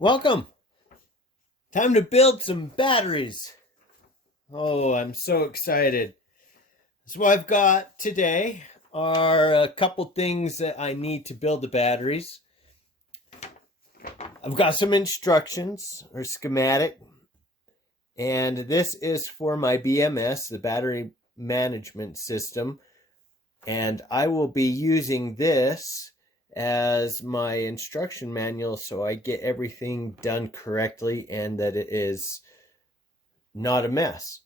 Welcome. Time to build some batteries. Oh, I'm so excited. So what I've got today are a couple things that I need to build the batteries. I've got some instructions or schematic, and this is for my BMS, the battery management system, and I will be using this as my instruction manual so I get everything done correctly and that it is not a mess.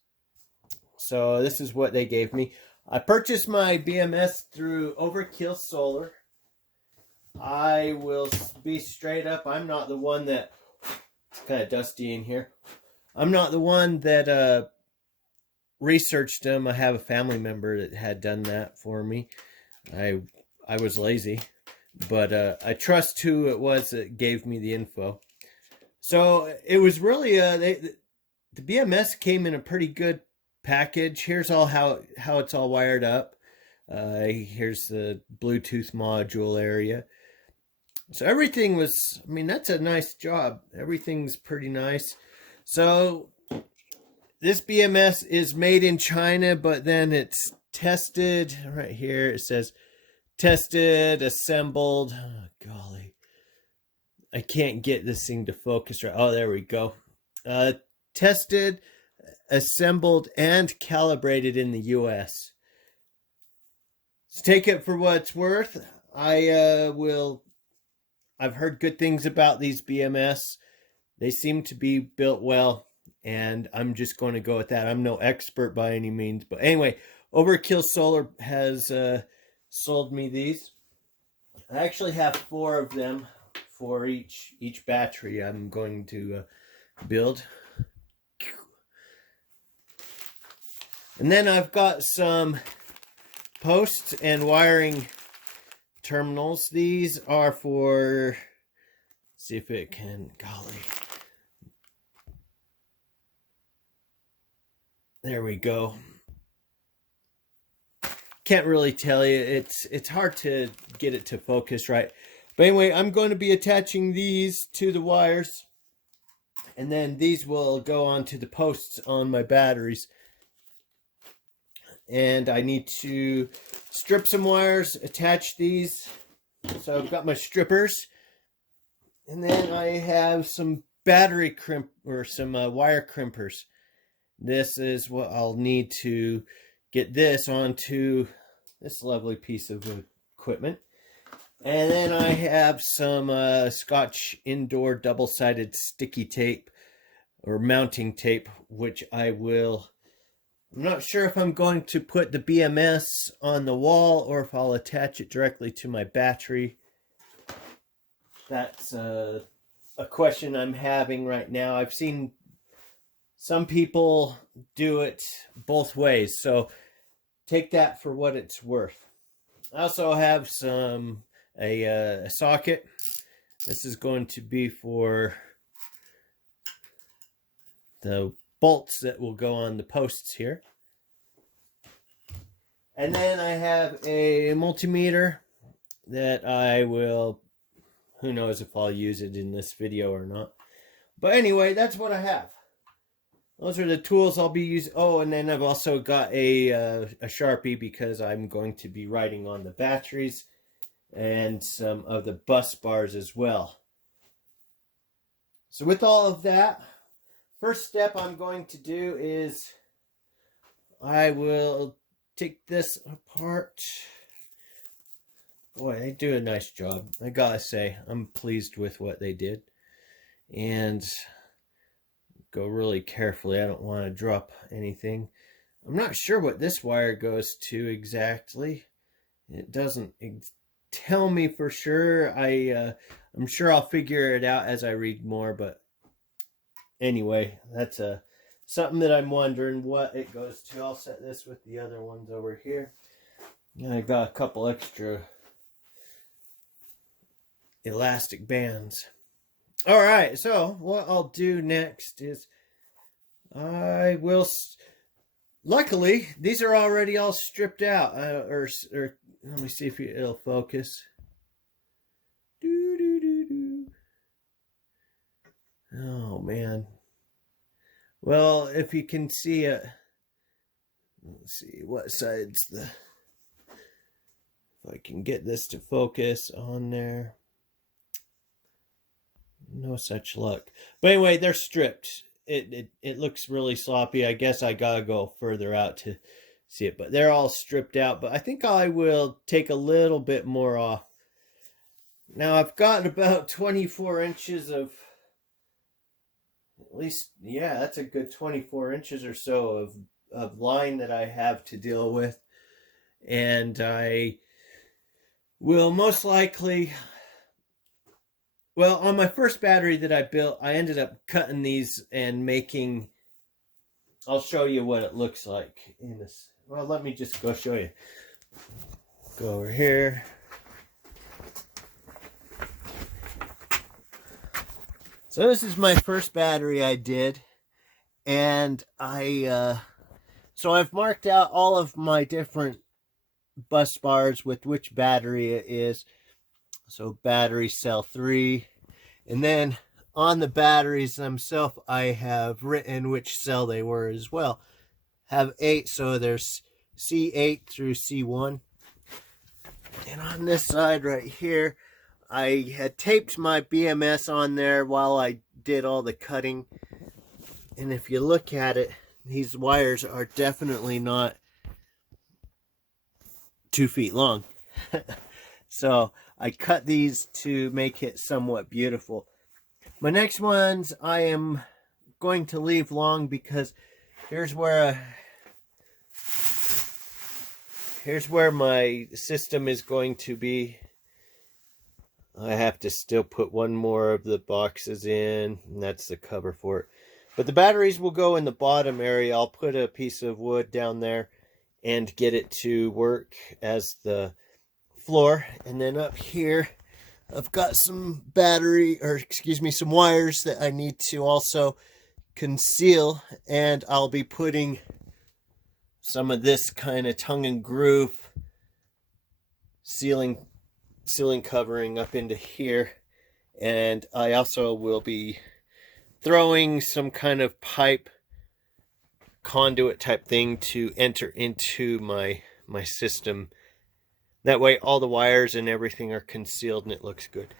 So this is what they gave me. I purchased my BMS through Overkill Solar. I will be straight up. I'm not the one that, it's kind of dusty in here. I'm not the one that researched them. I have a family member that had done that for me. I was lazy, but I trust who it was that gave me the info. So it was really the BMS came in a pretty good package. Here's all how it's all wired up. Here's the Bluetooth module area. So everything was, I mean, that's a nice job. Everything's pretty nice. So this BMS is made in China, but then it's tested right here. It says tested, assembled. Oh, golly. I can't get this thing to focus right. Oh, there we go. Tested, assembled, and calibrated in the US. So take it for what it's worth. I've heard good things about these BMS. They seem to be built well, and I'm just going to go with that. I'm no expert by any means, but anyway, Overkill Solar has sold me these. I actually have 4 of them for each battery I'm going to build. And then I've got some posts and wiring terminals. These are for, see if it can, golly. There we go. Can't really tell you. It's hard to get it to focus right. But anyway, I'm going to be attaching these to the wires. And then these will go onto the posts on my batteries. And I need to strip some wires, attach these. So I've got my strippers. And then I have some battery crimp or some wire crimpers. This is what I'll need to get this onto this lovely piece of equipment. And then I have some Scotch indoor double-sided sticky tape or mounting tape, which I'm not sure if I'm going to put the BMS on the wall or if I'll attach it directly to my battery. That's a question I'm having right now. I've seen some people do it both ways, so take that for what it's worth. I also have a socket. This is going to be for the bolts that will go on the posts here. And then I have a multimeter that I will, who knows if I'll use it in this video or not. But anyway, that's what I have. Those are the tools I'll be using. Oh, and then I've also got a Sharpie because I'm going to be writing on the batteries and some of the bus bars as well. So with all of that, first step I'm going to do is I will take this apart. Boy, they do a nice job. I gotta say, I'm pleased with what they did. And go really carefully. I don't want to drop anything. I'm not sure what this wire goes to exactly. It doesn't tell me for sure. I'm sure I'll figure it out as I read more, but anyway, that's something that I'm wondering what it goes to. I'll set this with the other ones over here. I got a couple extra elastic bands. All right, so what I'll do next is I will, luckily, these are already all stripped out, or let me see if it'll focus. Oh man. Well, if you can see it, let's see what side's the. If I can get this to focus on there. No such luck. But anyway, they're stripped. It looks really sloppy. I guess I gotta go further out to see it. But they're all stripped out. But I think I will take a little bit more off. Now I've got about 24 inches of, at least, yeah, that's a good 24 inches or so of line that I have to deal with. And I will most likely, well, on my first battery that I built, I ended up cutting these and making, I'll show you what it looks like in this. Well, let me just go show you. Go over here. So this is my first battery I did, and so I've marked out all of my different bus bars with which battery it is. So battery cell 3, and then on the batteries themselves I have written which cell they were as well. Have 8, so there's C8 through C1. And on this side right here, I had taped my BMS on there while I did all the cutting. And if you look at it, these wires are definitely not 2 feet long. So I cut these to make it somewhat beautiful. My next ones I am going to leave long because here's where my system is going to be. I have to still put one more of the boxes in, and that's the cover for it. But the batteries will go in the bottom area. I'll put a piece of wood down there and get it to work as the floor. And then up here, I've got some some wires that I need to also conceal. And I'll be putting some of this kind of tongue and groove ceiling covering up into here, and I also will be throwing some kind of pipe conduit type thing to enter into my system. That way all the wires and everything are concealed and it looks good.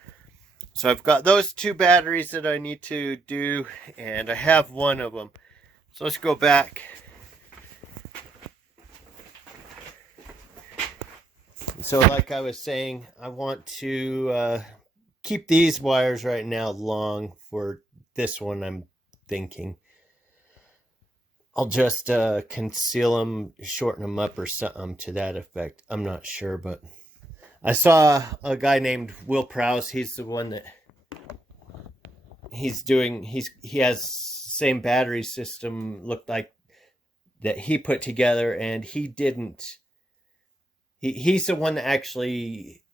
So I've got those 2 batteries that I need to do, and I have one of them. So let's go back. So like I was saying, I want to keep these wires right now long for this one. I'm thinking I'll just conceal them, shorten them up or something to that effect. I'm not sure, but I saw a guy named Will Prowse. He's the one that he has same battery system looked like that he put together, and he didn't. He's the one that actually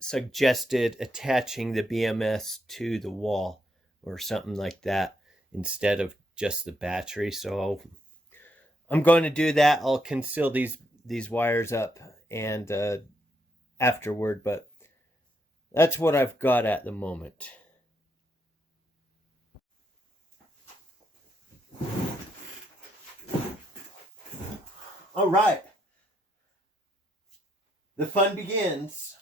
suggested attaching the BMS to the wall or something like that instead of just the battery. So I'm going to do that. I'll conceal these wires up and afterward, but that's what I've got at the moment. All right. The fun begins.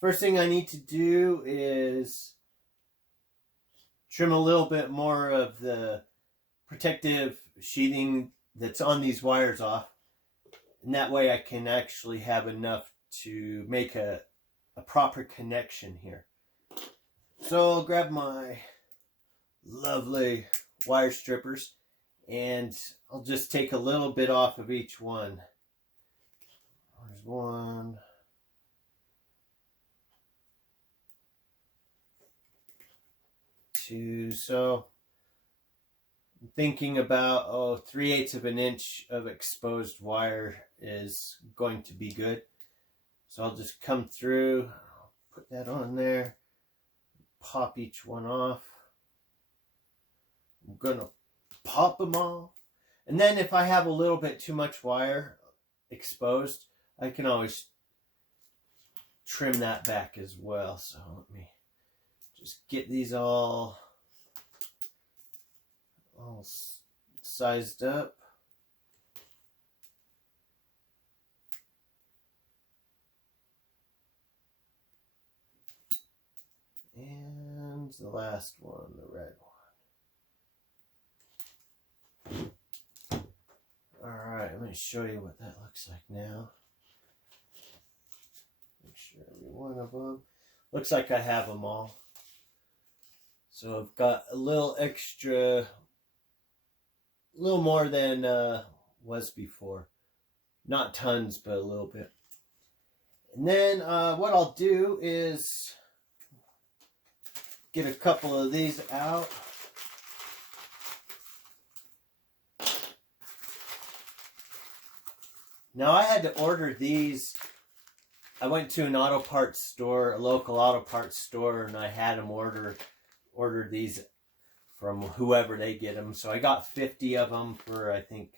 First thing I need to do is trim a little bit more of the protective sheathing that's on these wires off. And that way I can actually have enough to make a proper connection here. So I'll grab my lovely wire strippers and I'll just take a little bit off of each one. There's 1, 2. So I'm thinking about 3/8 of an inch of exposed wire is going to be good. So I'll just come through, put that on there, pop each one off. I'm gonna pop them all, and then if I have a little bit too much wire exposed, I can always trim that back as well. So let me just get these all sized up. And the last one, the red one. Alright, I'm going to show you what that looks like now. Make sure every one of them. Looks like I have them all. So I've got a little extra, a little more than was before. Not tons, but a little bit. And then what I'll do is get a couple of these out. Now I had to order these. I went to an auto parts store, a local auto parts store, and I had them ordered these from whoever they get them. So I got 50 of them for, I think,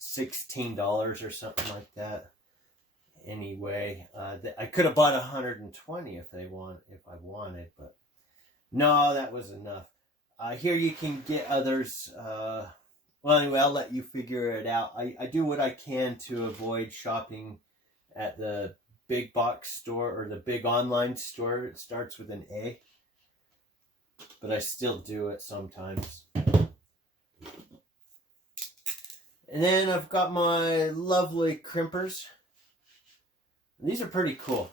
$16 or something like that. Anyway, I could have bought 120 if I wanted, but no, that was enough. Here you can get others. Well, anyway, I'll let you figure it out. I do what I can to avoid shopping at the big box store or the big online store. It starts with an A, but I still do it sometimes. And then I've got my lovely crimpers. These are pretty cool.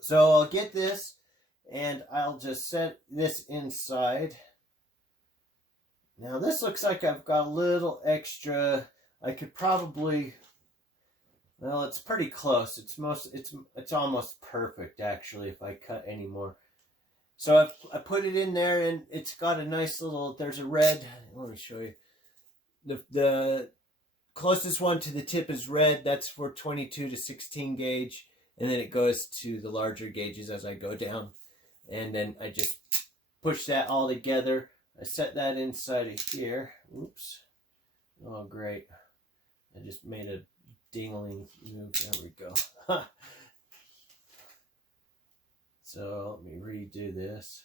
So I'll get this and I'll just set this inside. Now this looks like I've got a little extra. I could probably, well, it's pretty close. It's almost perfect actually if I cut any more. So I put it in there and it's got a nice little, there's a red, let me show you. The closest one to the tip is red. That's for 22 to 16 gauge. And then it goes to the larger gauges as I go down. And then I just push that all together. I set that inside of here. Oops. Oh, great. I just made a dingling move. There we go. So let me redo this.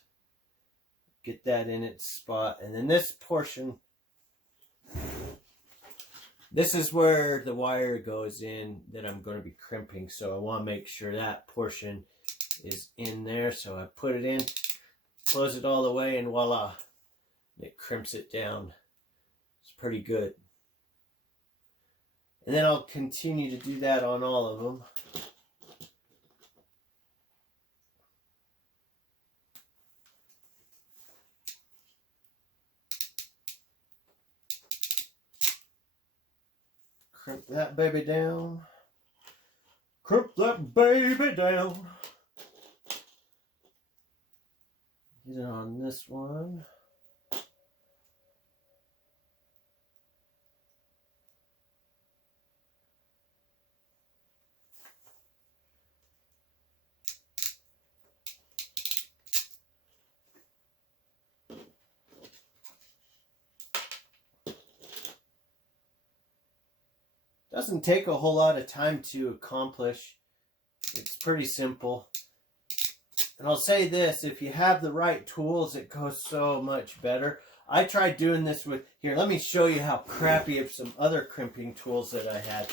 Get that in its spot. And then this portion, this is where the wire goes in that I'm going to be crimping. So I want to make sure that portion is in there. So I put it in, close it all the way, and voila. It crimps it down. It's pretty good. And then I'll continue to do that on all of them. Crimp that baby down. Crimp that baby down. Get it on this one. Doesn't take a whole lot of time to accomplish. It's pretty simple. And I'll say this, if you have the right tools, it goes so much better. I tried doing this with, here, let me show you how crappy of some other crimping tools that I had.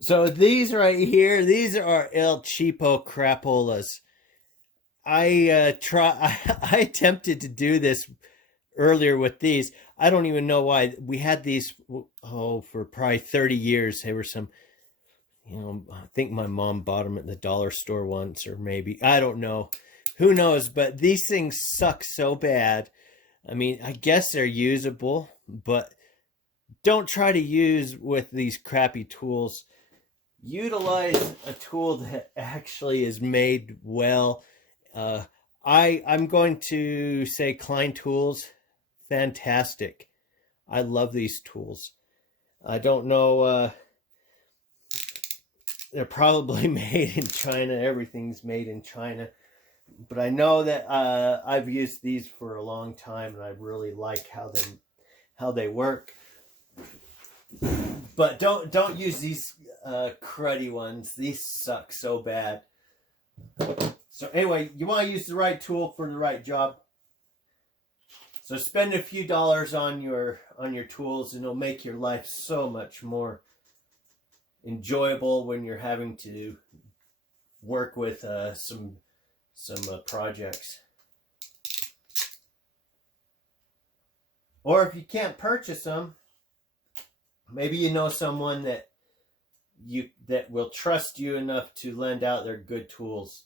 So right here, these are El Cheapo crapolas. I attempted to do this earlier with these. I don't even know why. We had these, for probably 30 years. They were some, I think my mom bought them at the dollar store once, or maybe, I don't know. Who knows? But these things suck so bad. I mean, I guess they're usable, but don't try to use with these crappy tools. Utilize a tool that actually is made well. I'm going to say Klein Tools, fantastic. I love these tools. I don't know, they're probably made in China. Everything's made in China. But I know that I've used these for a long time, and I really like how they work. But don't use these cruddy ones. These suck so bad. So anyway, you want to use the right tool for the right job. So spend a few dollars on your tools, and it'll make your life so much more enjoyable when you're having to work with some projects. Or if you can't purchase them, maybe you know someone that will trust you enough to lend out their good tools.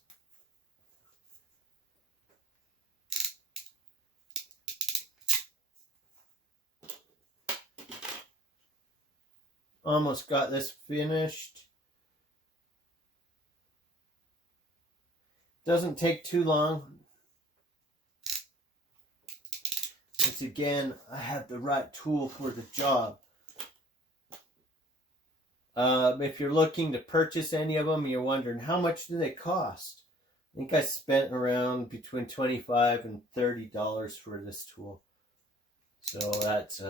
Almost got this finished. Doesn't take too long. Once again, I have the right tool for the job. If you're looking to purchase any of them, you're wondering how much do they cost? I think I spent around between $25 and $30 for this tool. So that's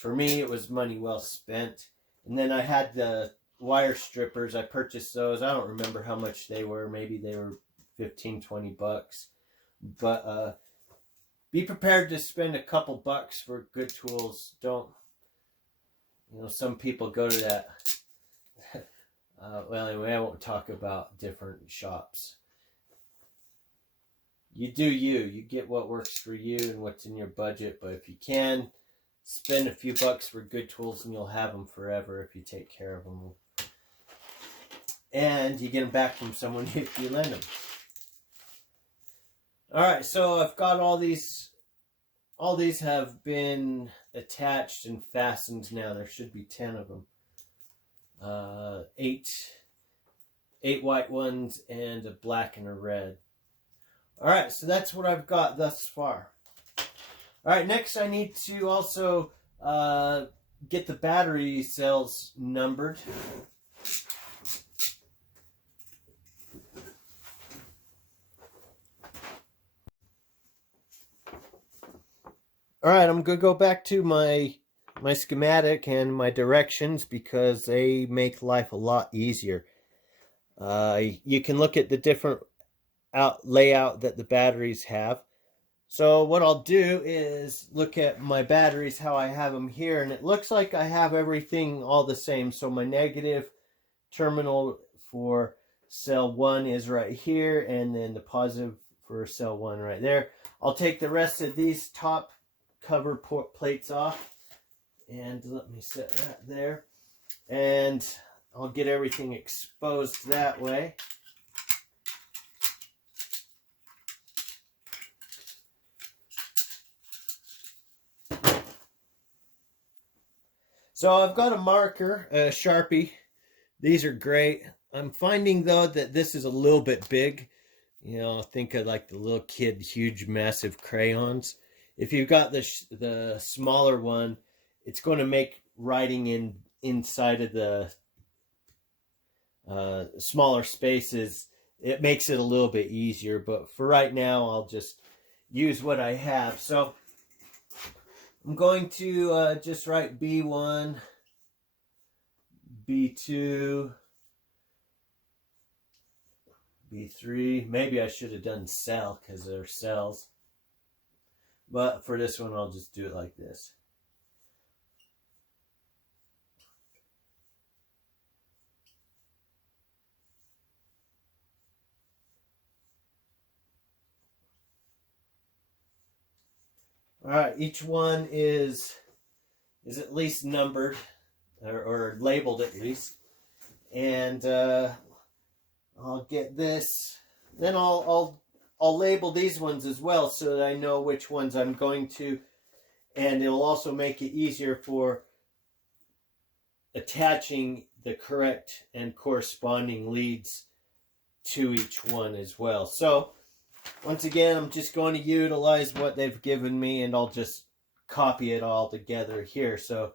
for me, it was money well spent. And then I had the wire strippers. I purchased those. I don't remember how much they were. Maybe they were 15, 20 bucks. But be prepared to spend a couple bucks for good tools. Don't, some people go to that. Well, anyway, I won't talk about different shops. You do you. You get what works for you and what's in your budget. But if you can, spend a few bucks for good tools, and you'll have them forever if you take care of them. And you get them back from someone if you lend them. Alright, so I've got all these have been attached and fastened now. There should be 10 of them. 8 white ones and a black and a red. Alright, so that's what I've got thus far. Alright, next I need to also get the battery cells numbered. Alright, I'm going to go back to my schematic and my directions because they make life a lot easier. You can look at the different layout that the batteries have. So what I'll do is look at my batteries, how I have them here, and it looks like I have everything all the same. So my negative terminal for cell 1 is right here, and then the positive for cell 1 right there. I'll take the rest of these top cover plates off, and let me set that there, and I'll get everything exposed that way. So I've got a marker, a Sharpie. These are great. I'm finding though that this is a little bit big. Think of like the little kid, huge, massive crayons. If you've got the smaller one, it's going to make writing inside of the smaller spaces. It makes it a little bit easier. But for right now, I'll just use what I have. So I'm going to just write B1, B2, B3. Maybe I should have done cell because they're cells. But for this one, I'll just do it like this. All right, each one is at least numbered or labeled at least, and I'll get this. Then I'll label these ones as well so that I know which ones I'm going to, and it'll also make it easier for attaching the correct and corresponding leads to each one as well. So once again, I'm just going to utilize what they've given me, and I'll just copy it all together here. So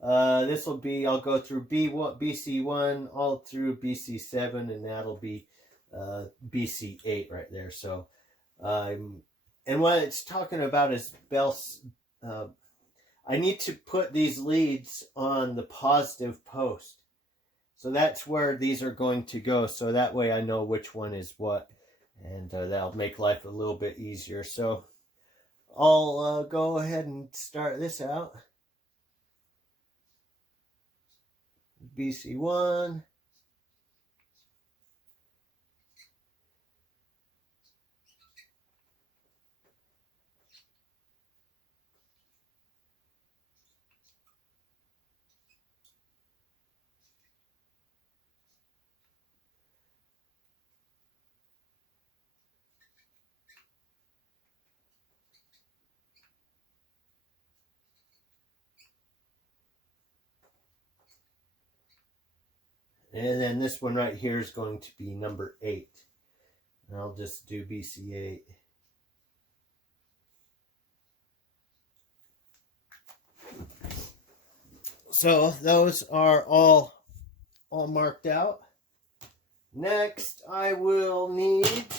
this will be, I'll go through B1, BC1 all through BC7, and that'll be BC8 right there. So and what it's talking about is I need to put these leads on the positive post. So that's where these are going to go. So that way I know which one is what, and that'll make life a little bit easier. So I'll go ahead and start this out. BC1. And then this one right here is going to be number 8. And I'll just do BC8. So those are all marked out. Next, I will need to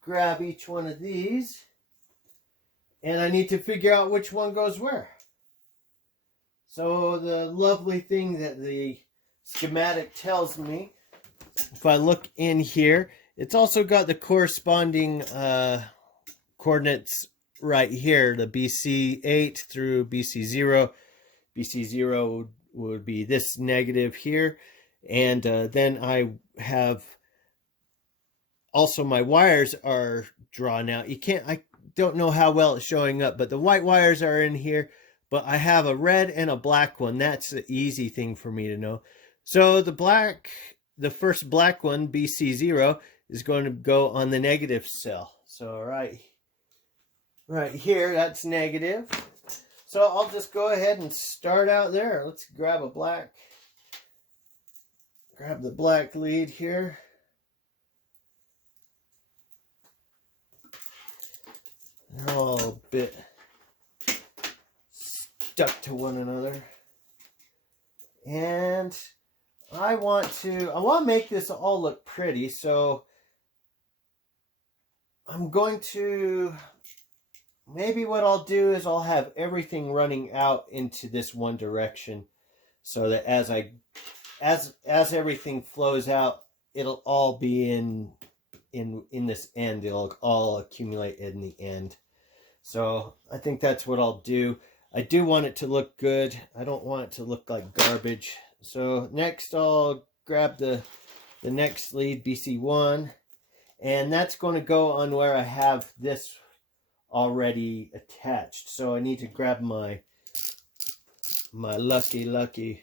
grab each one of these, and I need to figure out which one goes where. So the lovely thing that the schematic tells me, if I look in here, it's also got the corresponding coordinates right here, the BC8 through BC0. BC0 would be this negative here, and then I have also my wires are drawn out. I don't know how well it's showing up, but the white wires are in here, but I have a red and a black one. That's the easy thing for me to know. So the first black one, BC0, is going to go on the negative cell. So right here, that's negative. So I'll just go ahead and start out there. Let's grab the black lead here. They're all a bit stuck to one another. And I want to make this all look pretty, so I'm going to, maybe what I'll do is I'll have everything running out into this one direction, so that as everything flows out, it'll all be in this end. It'll all accumulate in the end. So I think that's what I'll do. I do want it to look good. I don't want it to look like garbage. So next I'll grab the next lead, BC1, and that's going to go on where I have this already attached. So I need to grab my lucky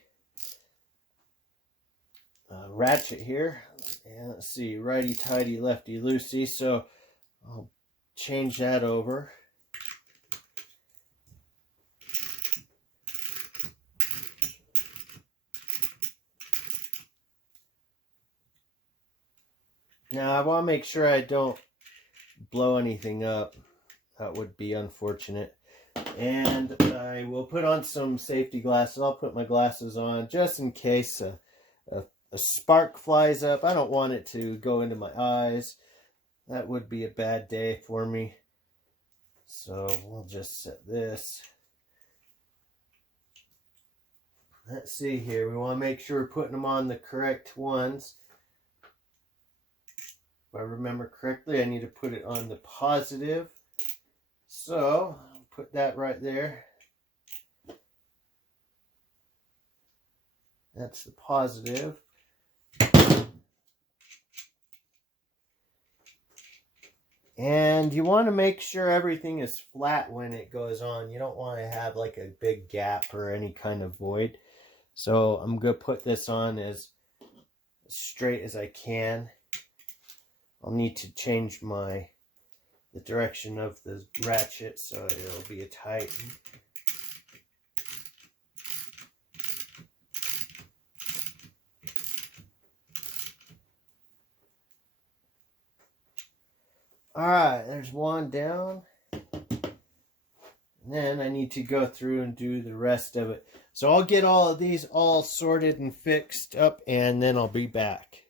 ratchet here, and let's see, righty tighty lefty loosey. So I'll change that over. Now I want to make sure I don't blow anything up. That would be unfortunate. And I will put on some safety glasses. I'll put my glasses on just in case a spark flies up. I don't want it to go into my eyes. That would be a bad day for me. So we'll just set this. Let's see here. We want to make sure we're putting them on the correct ones. If I remember correctly, I need to put it on the positive. So I'll put that right there. That's the positive. And you want to make sure everything is flat when it goes on. You don't want to have like a big gap or any kind of void. So I'm going to put this on as straight as I can. I'll need to change the direction of the ratchet so it'll be a tight. Alright, there's one down. And then I need to go through and do the rest of it. So I'll get all of these all sorted and fixed up, and then I'll be back.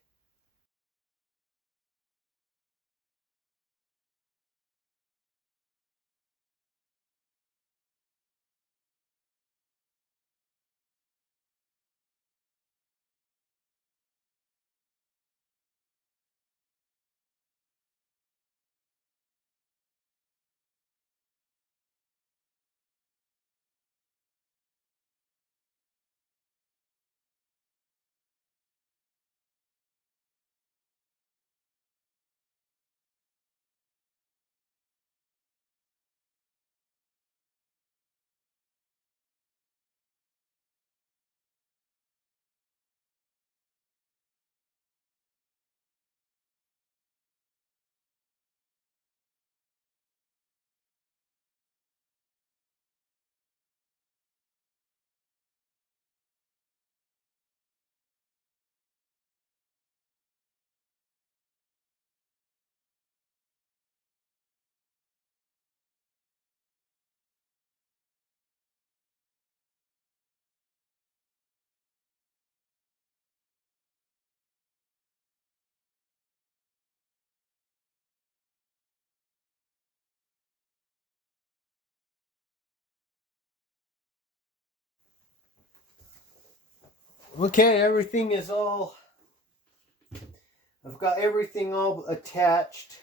Okay, everything is all, I've got everything all attached.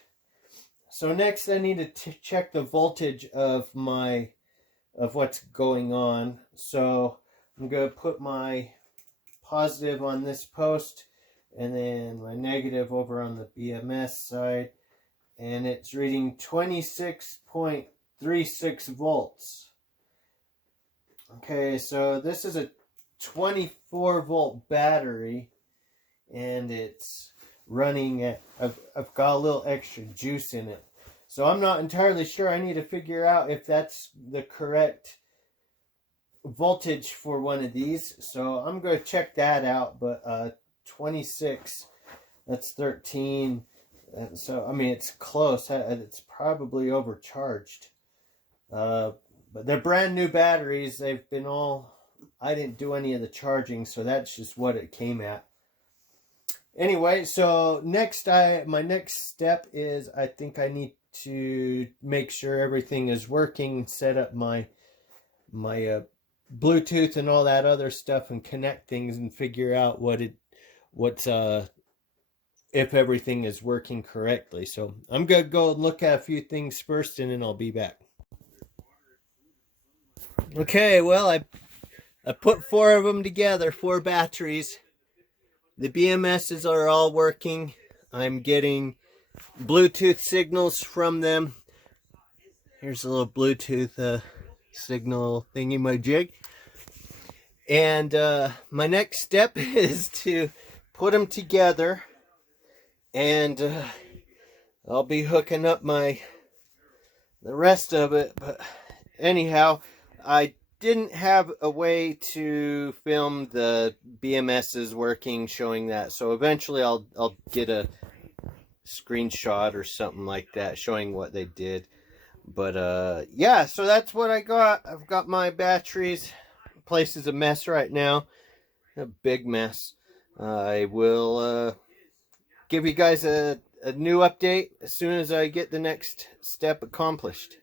So next I need to check the voltage of what's going on. So I'm going to put my positive on this post and then my negative over on the BMS side, and it's reading 26.36 volts. Okay, so this is a 24-volt battery, and it's running at, I've got a little extra juice in it. So I'm not entirely sure. I need to figure out if that's the correct voltage for one of these. So I'm going to check that out. But 26, that's 13. So, I mean, it's close. It's probably overcharged. But they're brand new batteries. They've been all, I didn't do any of the charging, so that's just what it came at. Anyway, so my next step is I think I need to make sure everything is working, set up my Bluetooth and all that other stuff, and connect things and figure out if everything is working correctly. So I'm gonna go and look at a few things first, and then I'll be back. Okay, well, I put 4 of them together, 4 batteries. The BMSs are all working. I'm getting Bluetooth signals from them. Here's a little Bluetooth signal thingy-majig. And my next step is to put them together, and I'll be hooking up the rest of it. But anyhow, I didn't have a way to film the BMSs working, showing that. So eventually I'll get a screenshot or something like that showing what they did. But yeah, so that's what I got. I've got my batteries. The place is a mess right now. A big mess. I will give you guys a new update as soon as I get the next step accomplished.